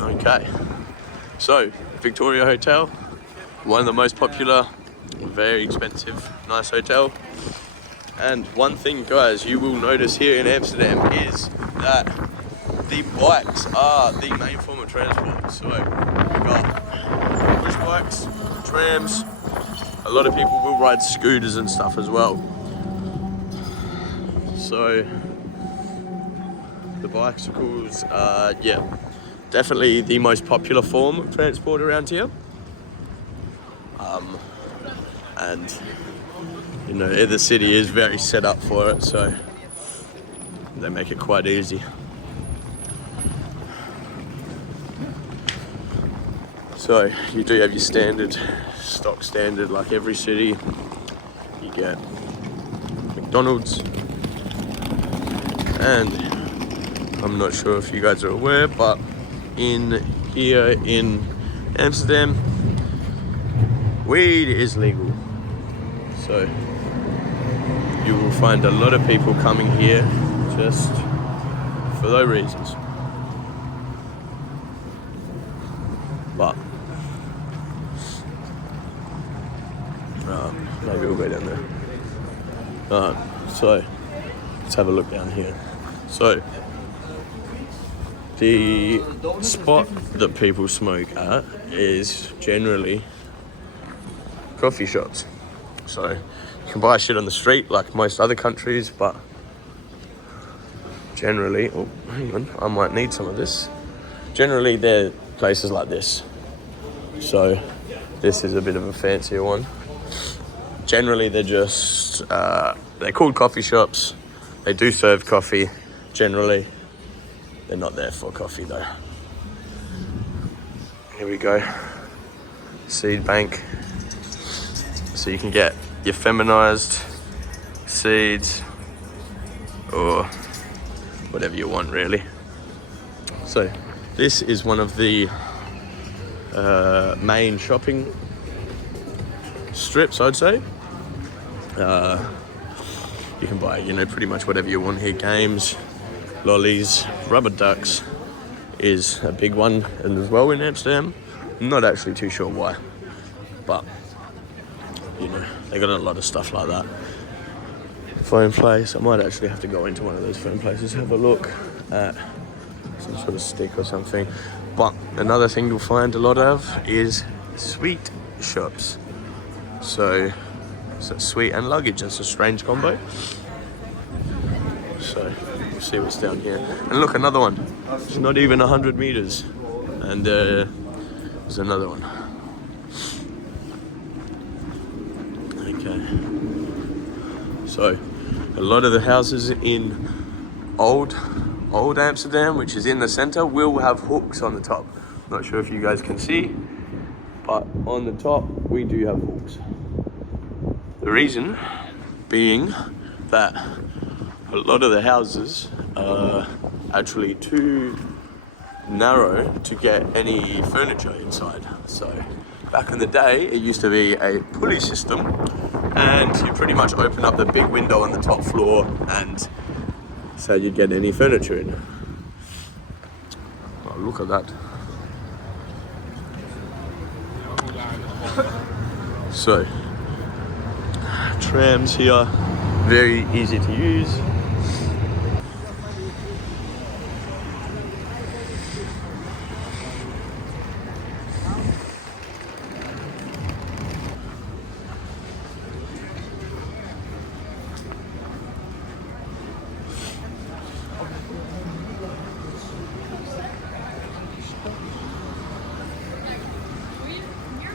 Okay, so Victoria Hotel, one of the most popular, very expensive, nice hotel. And one thing, guys, you will notice here in Amsterdam is that the bikes are the main form of transport. So we've got push bikes, trams. A lot of people will ride scooters and stuff as well. So the bicycles are, definitely the most popular form of transport around here. And you know, the city is very set up for it, so they make it quite easy. So you do have your stock standard, like every city. You get McDonald's, and I'm not sure if you guys are aware, but here in Amsterdam, weed is legal. So you will find a lot of people coming here just for those reasons. But maybe we'll go down there. So let's have a look down here. So the spot that people smoke at is generally coffee shops. So you can buy shit on the street like most other countries, but generally, oh hang on, I might need some of this. Generally they're places like this. So this is a bit of a fancier one. Generally they're just, they're called coffee shops. They do serve coffee. Generally they're not there for coffee though. Here we go, seed bank. So you can get your feminized seeds or whatever you want really. So this is one of the main shopping strips, I'd say. You can buy, pretty much whatever you want here. Games, lollies, rubber ducks is a big one and as well in Amsterdam. I'm not actually too sure why, but they got a lot of stuff like that. Phone place, I might actually have to go into one of those phone places, have a look at some sort of stick or something. But another thing you'll find a lot of is sweet shops. So sweet and luggage, that's a strange combo. So we'll see what's down here. And look, another one. It's not even 100 meters. And there's another one. Okay. So a lot of the houses in old Amsterdam, which is in the center, will have hooks on the top. Not sure if you guys can see, but on the top we do have hooks. The reason being that a lot of the houses are actually too narrow to get any furniture inside. So back in the day, it used to be a pulley system, and you pretty much open up the big window on the top floor, and so you'd get any furniture in. Oh, look at that. So trams here, very easy to use.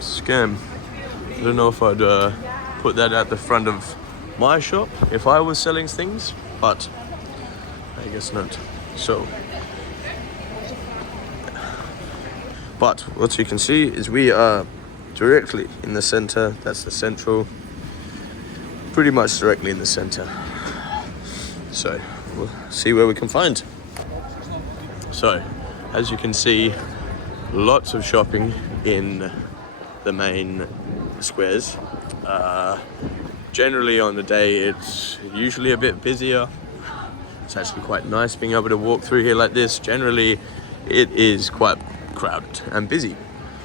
Scam. I don't know if I'd put that at the front of my shop if I was selling things, but I guess not. So, but what you can see is we are directly in the center. That's the central, pretty much directly in the center. So we'll see where we can find. So as you can see, lots of shopping in the main squares. Generally on the day it's usually a bit busier. It's actually quite nice being able to walk through here like this. Generally it is quite crowded and busy.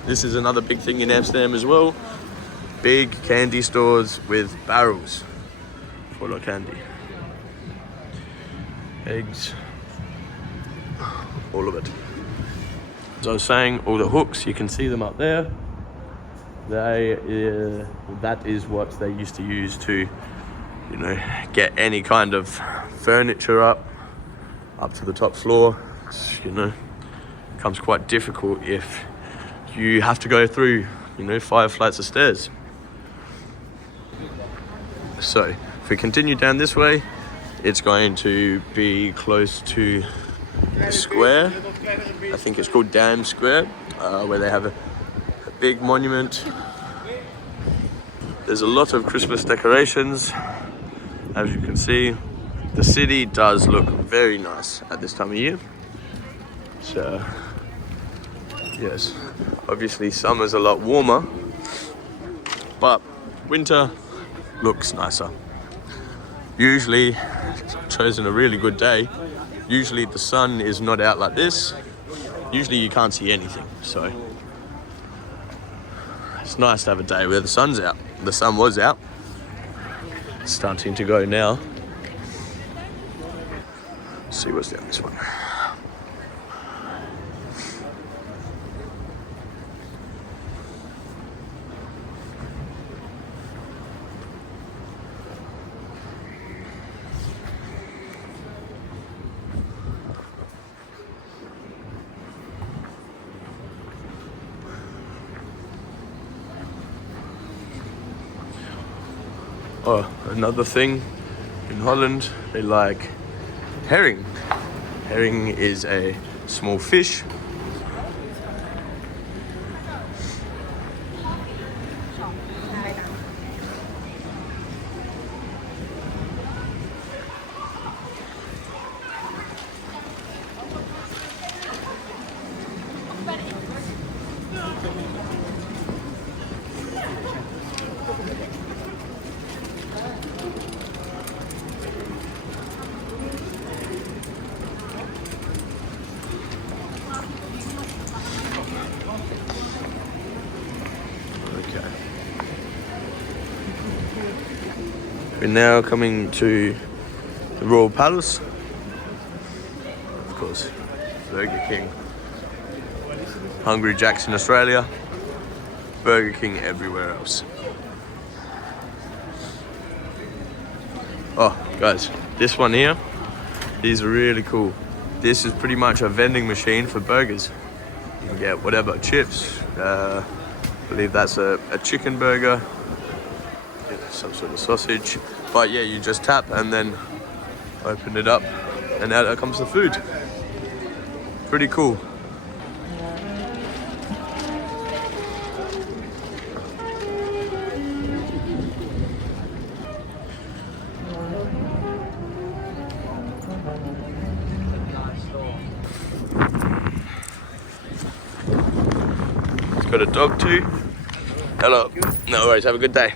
This is another big thing in Amsterdam as well. Big candy stores with barrels full of candy. Eggs, all of it. As I was saying, all the hooks, you can see them up there. That is what they used to use to, you know, get any kind of furniture up to the top floor. It's, you know, becomes quite difficult if you have to go through, you know, 5 flights of stairs. So if we continue down this way, it's going to be close to the square. I think it's called Dam Square, where they have a big monument. There's a lot of Christmas decorations. As you can see, the city does look very nice at this time of year. So yes, obviously summer's a lot warmer, but winter looks nicer. Usually, chosen a really good day, usually the sun is not out like this. Usually you can't see anything, so it's nice to have a day where the sun's out. The sun was out. It's starting to go now. Let's see what's down this one. Oh, another thing in Holland, they like herring. Herring is a small fish. We're now coming to the Royal Palace. Of course, Burger King. Hungry Jacks in Australia, Burger King everywhere else. Oh, guys, this one here, these are really cool. This is pretty much a vending machine for burgers. You can get whatever, chips, I believe that's a chicken burger, some sort of sausage, but yeah, you just tap and then open it up and out comes the food. Pretty cool. It's got a dog too. Hello. No worries, have a good day.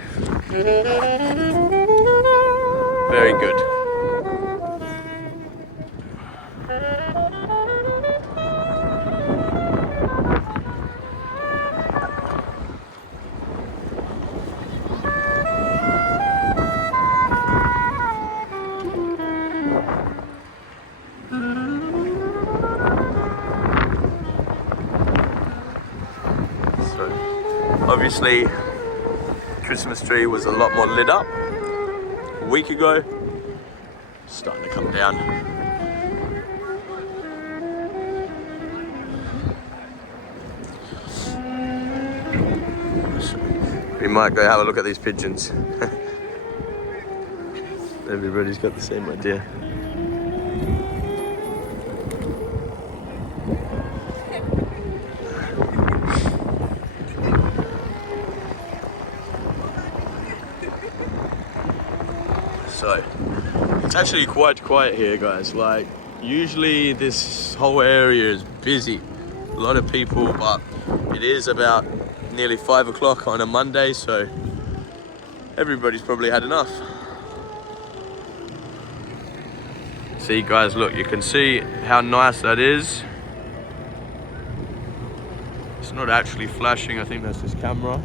Very good. So, obviously, Christmas tree was a lot more lit up a week ago. Starting to come down. We might go have a look at these pigeons. Everybody's got the same idea. So, it's actually quite quiet here, guys. Like, usually this whole area is busy. A lot of people, but it is about nearly 5 o'clock on a Monday, so everybody's probably had enough. See, guys, look, you can see how nice that is. It's not actually flashing, I think that's this camera,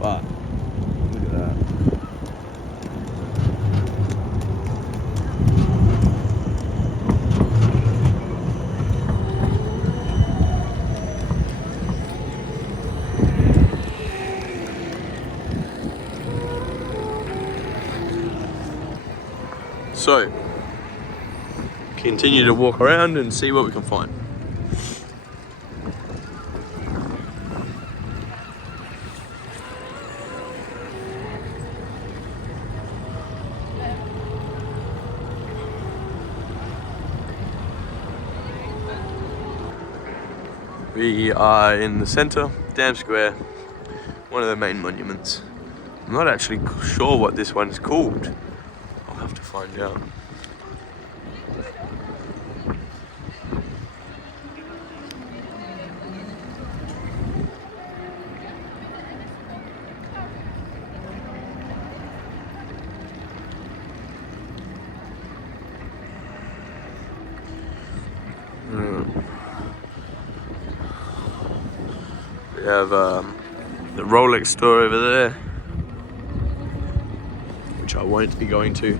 but look at that. So, continue to walk around and see what we can find. We are in the centre, Dam Square, one of the main monuments. I'm not actually sure what this one's called. I'll have to find out. We have the Rolex store over there, which I won't be going to,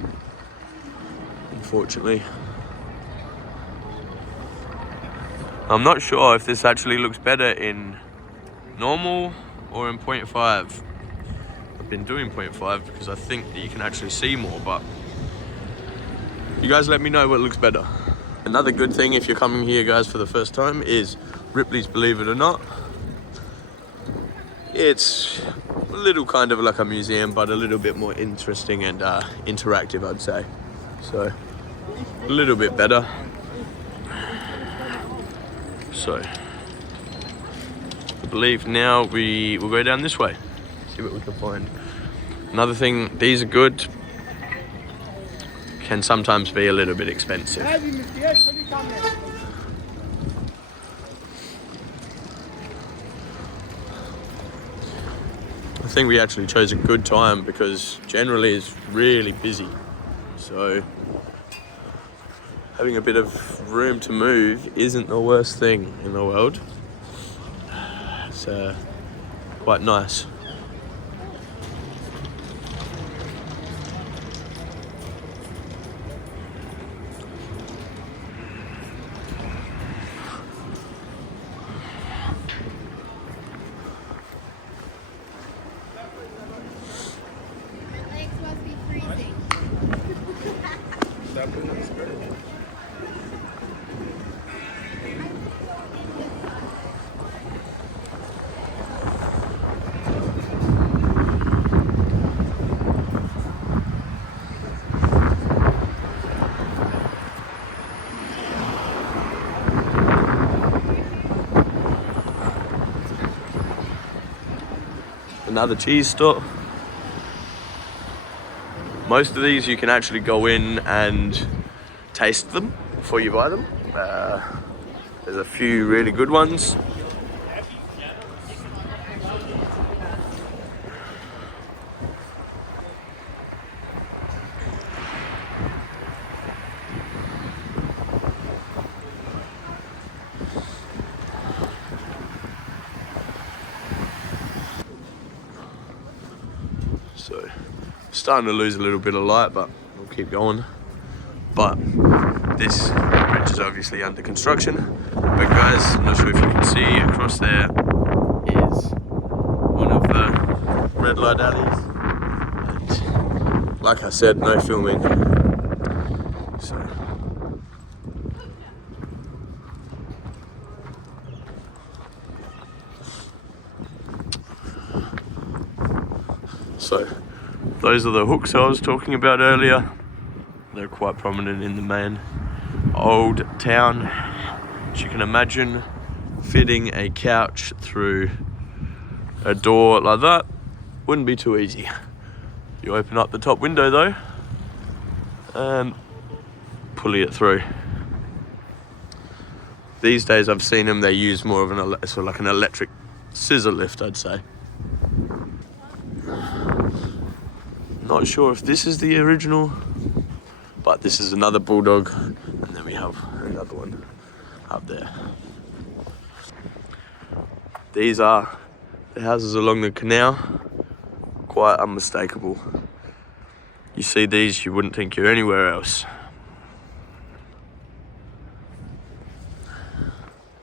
unfortunately. I'm not sure if this actually looks better in normal or in 0.5. I've been doing 0.5 because I think that you can actually see more, but you guys let me know what looks better. Another good thing if you're coming here, guys, for the first time is Ripley's Believe It or Not. It's a little kind of like a museum, but a little bit more interesting and interactive, I'd say. So, a little bit better. So, I believe now we will go down this way, see what we can find. Another thing, these are good, can sometimes be a little bit expensive. I think we actually chose a good time because generally it's really busy. So having a bit of room to move isn't the worst thing in the world. It's quite nice. Another cheese store. Most of these you can actually go in and taste them before you buy them. There's a few really good ones. So, starting to lose a little bit of light, but we'll keep going. But this bridge is obviously under construction. But guys, I'm not sure if you can see across there is one of the red light alleys. And like I said, no filming. So those are the hooks I was talking about earlier. They're quite prominent in the main old town. As you can imagine, fitting a couch through a door like that wouldn't be too easy. You open up the top window though and pulley it through. These days I've seen them, they use more of sort of like an electric scissor lift, I'd say. Not sure if this is the original, but this is another Bulldog, and then we have another one up there. These are the houses along the canal, quite unmistakable. You see these, you wouldn't think you're anywhere else.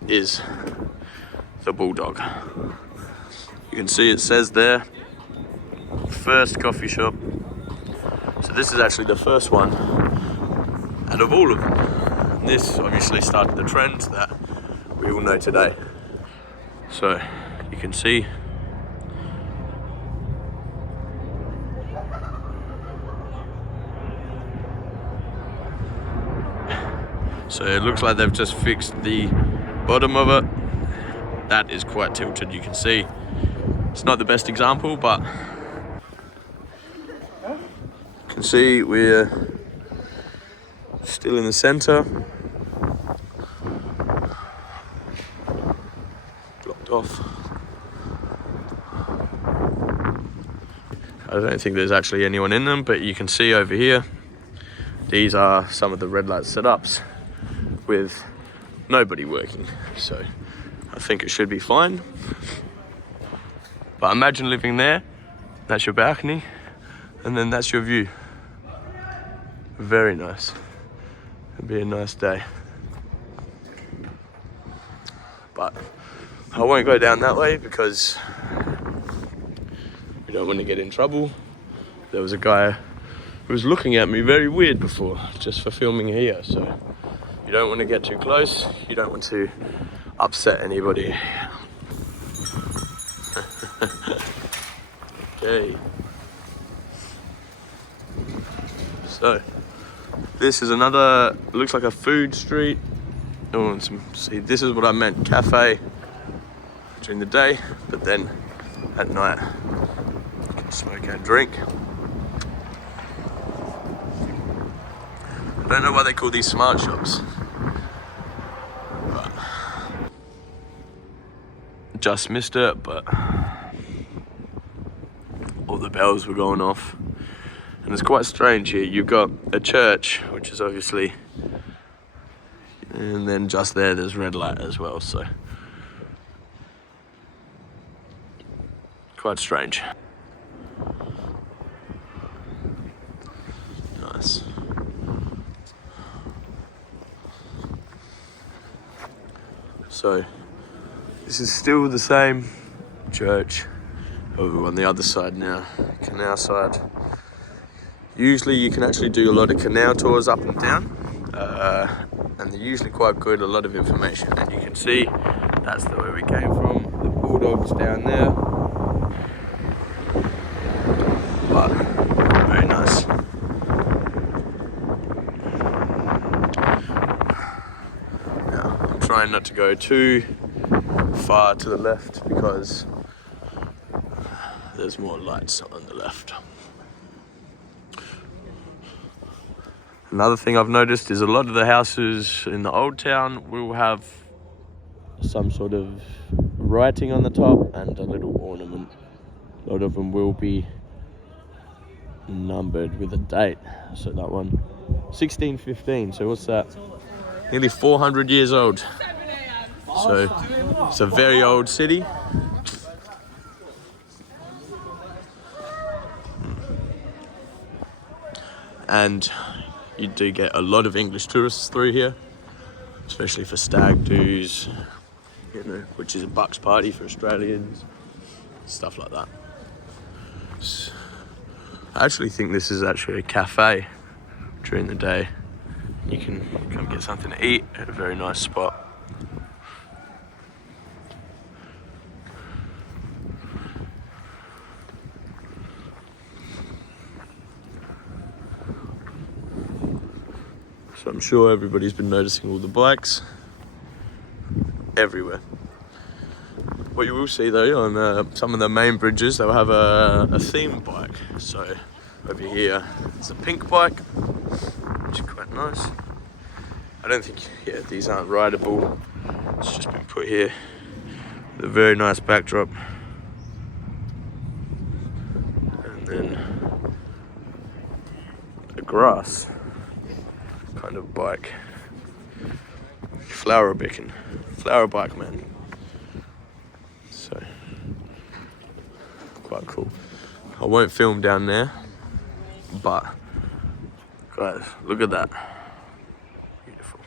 Is the Bulldog. You can see it says there, first coffee shop. So this is actually the first one out of all of them. And this obviously started the trend that we all know today. So you can see so it looks like they've just fixed the bottom of it. That is quite tilted, you can see. It's not the best example, but you can see we're still in the center. Blocked off. I don't think there's actually anyone in them, but you can see over here, these are some of the red light setups with nobody working. So I think it should be fine. But imagine living there, that's your balcony, and then that's your view. Very nice. It'll be a nice day. But I won't go down that way because we don't want to get in trouble. There was a guy who was looking at me very weird before, just for filming here, so you don't want to get too close, you don't want to upset anybody. Okay. So, this is another, looks like a food street. Oh, see, this is what I meant, cafe during the day, but then at night you can smoke and drink. I don't know why they call these smart shops. But just missed it, but all the bells were going off. And it's quite strange here. You've got a church, which is obviously, and then just there's red light as well, so quite strange. Nice. So this is still the same church. Over on the other side now, canal side. Usually you can actually do a lot of canal tours up and down, and they're usually quite good, a lot of information. And you can see that's the way we came from, the Bulldog's down there. But very nice. Now I'm trying not to go too far to the left because there's more lights on the left. Another thing I've noticed is a lot of the houses in the old town will have some sort of writing on the top and a little ornament. A lot of them will be numbered with a date. So that one, 1615, so what's that? Nearly 400 years old. So it's a very old city. And you do get a lot of English tourists through here, especially for stag do's, you know, which is a bucks party for Australians, stuff like that. I actually think this is actually a cafe during the day. You can come get something to eat at a very nice spot. So I'm sure everybody's been noticing all the bikes everywhere. What you will see though on some of the main bridges, they'll have a theme bike. So over here, there's a pink bike, which is quite nice. I don't think, yeah, these aren't rideable. It's just been put here with a very nice backdrop. And then a grass kind of bike. Flower bike man. So So, quite cool. I won't film down there, but guys, look at that. Beautiful.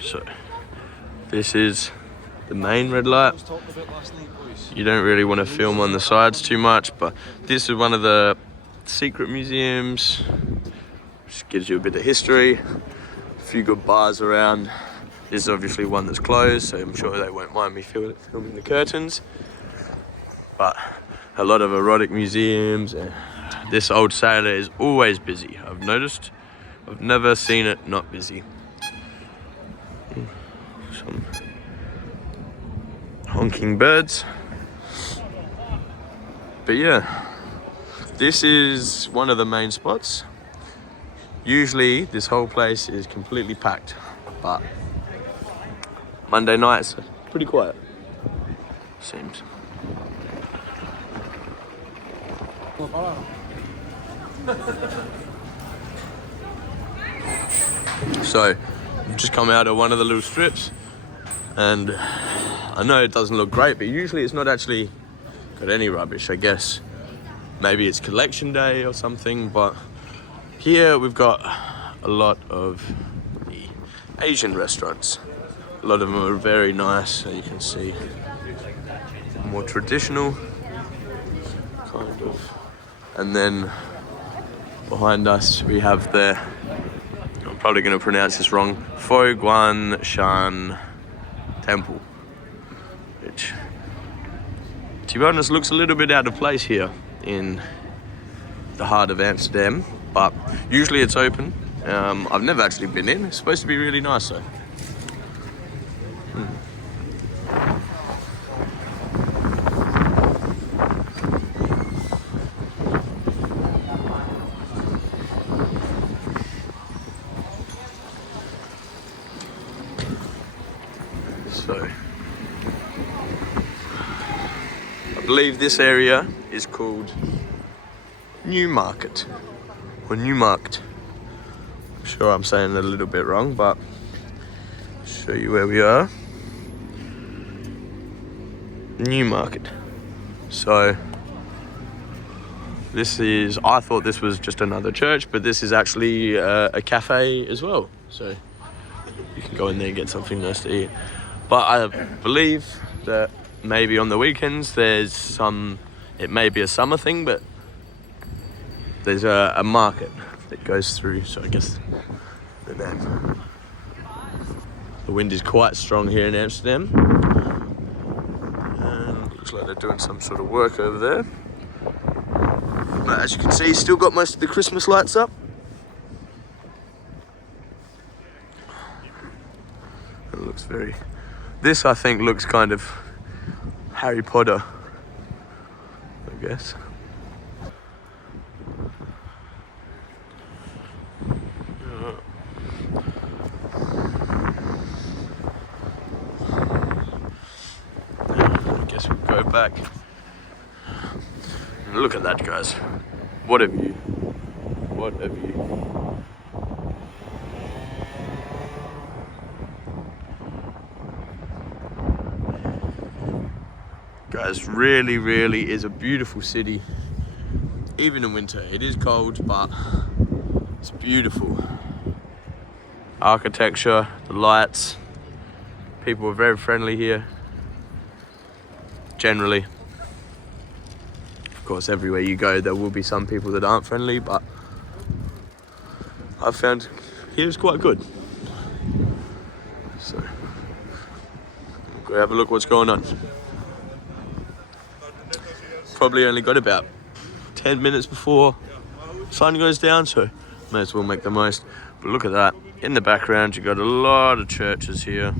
So, this is the main red light. You don't really want to film on the sides too much, but this is one of the secret museums. Just gives you a bit of history. A few good bars around. This is obviously one that's closed, so I'm sure they won't mind me filming the curtains. But a lot of erotic museums. This old sailor is always busy, I've noticed. I've never seen it not busy. Some honking birds. But yeah, this is one of the main spots. Usually this whole place is completely packed, but Monday nights are pretty quiet, seems. So, I've just come out of one of the little strips, and I know it doesn't look great, but usually it's not actually got any rubbish, I guess. Maybe it's collection day or something, but here we've got a lot of the Asian restaurants. A lot of them are very nice, so you can see more traditional, kind of. And then behind us we have the, I'm probably going to pronounce this wrong, Fo Guan Shan Temple, which, to be honest, looks a little bit out of place here in the heart of Amsterdam, but usually it's open. I've never actually been in. It's supposed to be really nice though. So, I believe this area is called Newmarket, or Newmarkt. I'm sure I'm saying it a little bit wrong, but I'll show you where we are. Newmarket. So, this is, I thought this was just another church, but this is actually a cafe as well. So, you can go in there and get something nice to eat. But I believe that maybe on the weekends there's some, it may be a summer thing, but there's a market that goes through, so I guess the name. The wind is quite strong here in Amsterdam. And looks like they're doing some sort of work over there. But as you can see, still got most of the Christmas lights up. It looks very, this I think looks kind of Harry Potter, I guess. I guess we'll go back. Look at that, guys. What a view. What a view. Guys, really is a beautiful city. Even in winter, it is cold, but it's beautiful. Architecture, the lights, people are very friendly here. Generally. Of course, everywhere you go, there will be some people that aren't friendly, but I've found here's quite good. So, go have a look what's going on. Probably only got about 10 minutes before sun goes down, so May as well make the most. But look at that. In the background, you've got a lot of churches here.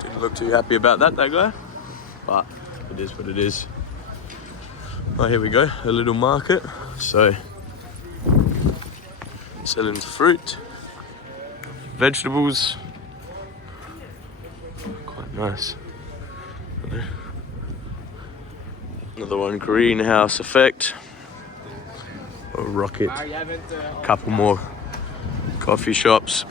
Didn't look too happy about that guy. But it is what it is. Oh, here we go. A little market. So, selling fruit, vegetables. Quite nice. Another one, greenhouse effect. A rocket. Couple more coffee shops.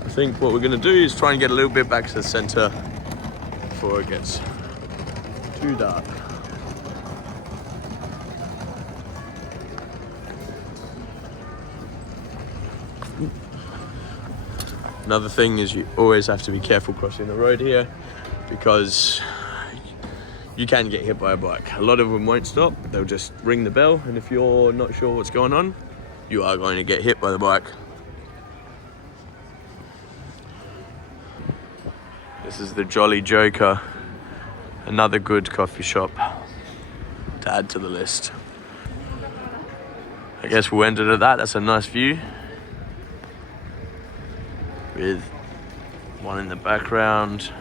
I think what we're going to do is try and get a little bit back to the centre before it gets too dark. Another thing is you always have to be careful crossing the road here because you can get hit by a bike. A lot of them won't stop, they'll just ring the bell, and if you're not sure what's going on, you are going to get hit by the bike. This is the Jolly Joker, another good coffee shop to add to the list. I guess we'll end it at that. That's a nice view with one in the background,